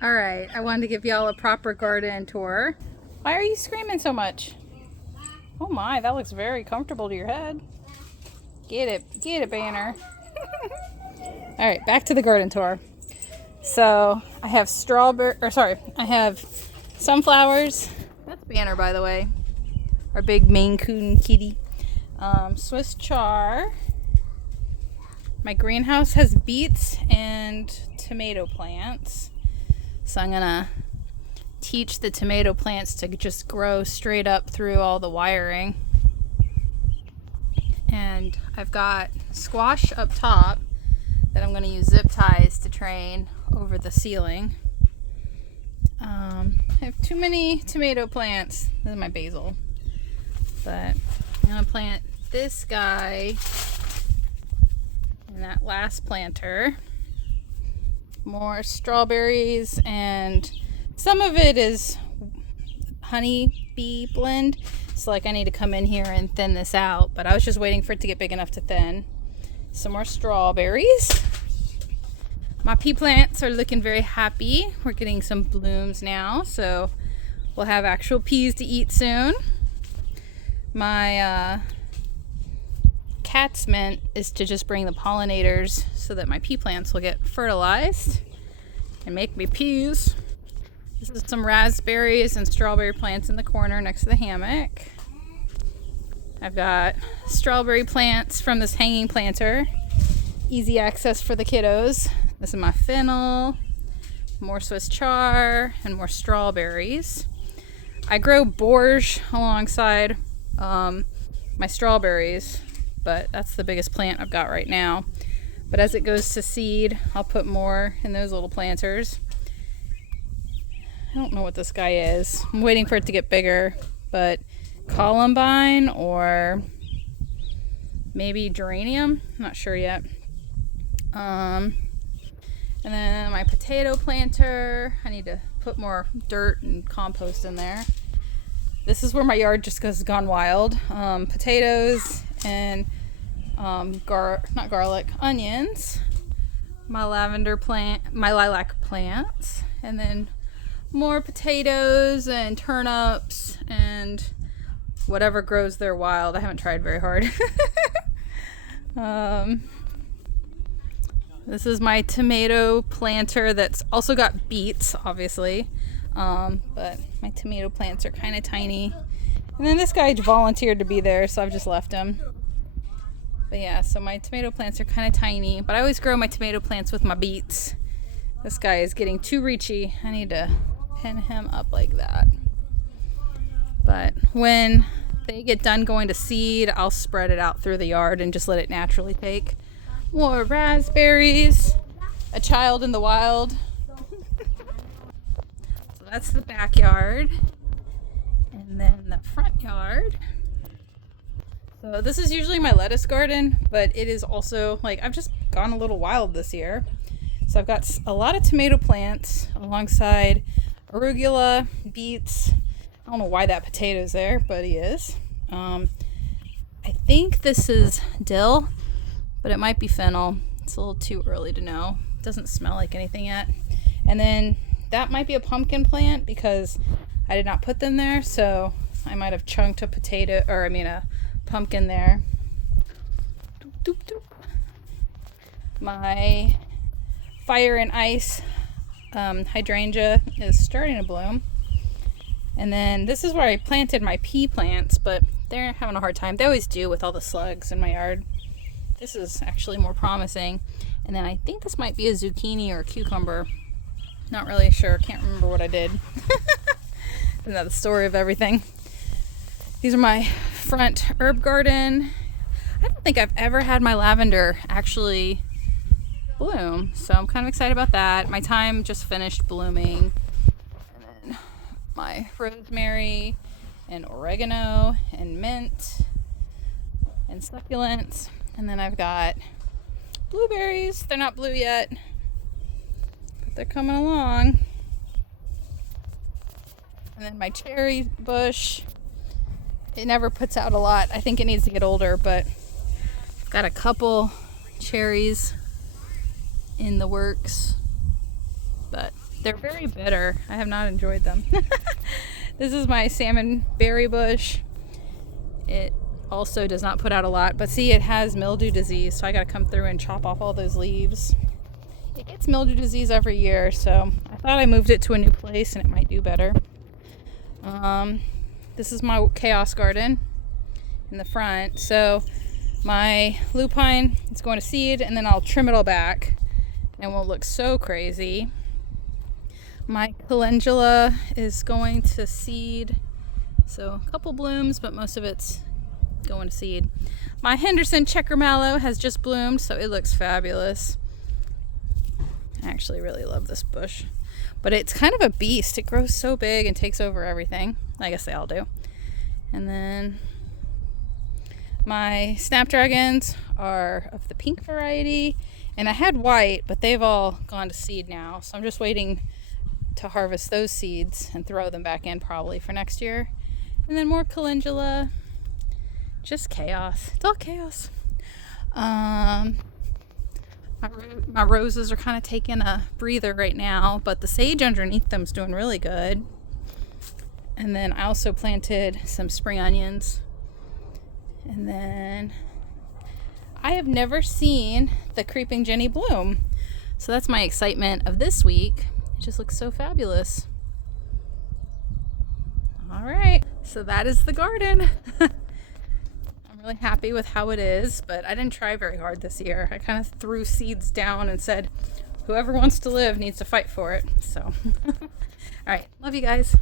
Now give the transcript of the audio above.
All right, I wanted to give y'all a proper garden tour. Why are you screaming so much? Oh my, that looks very comfortable to your head. Get it, Banner. All right, back to the garden tour. So I have I have sunflowers. That's Banner, by the way, our big Maine Coon kitty. Swiss chard. My greenhouse has beets and tomato plants. So I'm gonna teach the tomato plants to just grow straight up through all the wiring. And I've got squash up top that I'm gonna use zip ties to train over the ceiling. I have too many tomato plants. This is my basil. But I'm gonna plant this guy in that last planter. More strawberries, and some of it is honey bee blend. So like I need to come in here and thin this out, but I was just waiting for it to get big enough to thin. Some more strawberries. My pea plants are looking very happy. We're getting some blooms now, so we'll have actual peas to eat soon. My cat's mint is to just bring the pollinators so that my pea plants will get fertilized and make me peas. This is some raspberries and strawberry plants in the corner next to the hammock. I've got strawberry plants from this hanging planter. Easy access for the kiddos. This is my fennel, more Swiss chard, and more strawberries. I grow borage alongside my strawberries, but that's the biggest plant I've got right now. But as it goes to seed, I'll put more in those little planters. I don't know what this guy is. I'm waiting for it to get bigger, but columbine or maybe geranium. I'm not sure yet. And then my potato planter. I need to put more dirt and compost in there. This is where my yard just has gone wild. Potatoes and not garlic, onions. My lavender plant, my lilac plants, and then more potatoes and turnips and whatever grows there wild. I haven't tried very hard. This is my tomato planter that's also got beets, obviously. But my tomato plants are kind of tiny. And then this guy volunteered to be there, so I've just left him. But yeah, so my tomato plants are kind of tiny, but I always grow my tomato plants with my beets. This guy is getting too reachy. I need to pin him up like that. But when they get done going to seed, I'll spread it out through the yard and just let it naturally take. More raspberries. A child in the wild. So that's the backyard. And then the front yard. So this is usually my lettuce garden, but it is also like I've just gone a little wild this year. So I've got a lot of tomato plants alongside arugula, beets. I don't know why that potato's there, but he is. I think this is dill, but it might be fennel. It's a little too early to know. It doesn't smell like anything yet. And then that might be a pumpkin plant because I did not put them there, so I might have chunked a pumpkin there. Doop, doop, doop. My fire and ice hydrangea is starting to bloom. And then this is where I planted my pea plants, but they're having a hard time. They always do with all the slugs in my yard. This is actually more promising. And then I think this might be a zucchini or a cucumber. Not really sure. Can't remember what I did. Isn't that the story of everything? These are my front herb garden. I don't think I've ever had my lavender actually bloom, so I'm kind of excited about that. My thyme just finished blooming. And then my rosemary and oregano and mint and succulents. And then I've got blueberries. They're not blue yet, but they're coming along. And then my cherry bush. It never puts out a lot. I think it needs to get older, but I've got a couple cherries in the works, but They're very bitter. I have not enjoyed them. This is my salmon berry bush. It also does not put out a lot, but see, it has mildew disease, so I gotta come through and chop off all those leaves. It gets mildew disease every year, so I thought I moved it to a new place and it might do better. This is my chaos garden in the front. So my lupine is going to seed, and then I'll trim it all back and it won't look so crazy. My calendula is going to seed, so a couple blooms, but most of it's going to seed. My Henderson checker mallow has just bloomed, so it looks fabulous. I actually really love this bush, but it's kind of a beast. It grows so big and takes over everything. I guess they all do. And then my snapdragons are of the pink variety, and I had white, but they've all gone to seed now, so I'm just waiting to harvest those seeds and throw them back in probably for next year. And then more calendula. Just chaos. It's all chaos. My roses are kind of taking a breather right now, but the sage underneath them is doing really good. And then I also planted some spring onions. And then I have never seen the creeping Jenny bloom. So that's my excitement of this week. It just looks so fabulous. All right, so that is the garden. I'm really happy with how it is, but I didn't try very hard this year. I kind of threw seeds down and said, whoever wants to live needs to fight for it. So, all right, love you guys.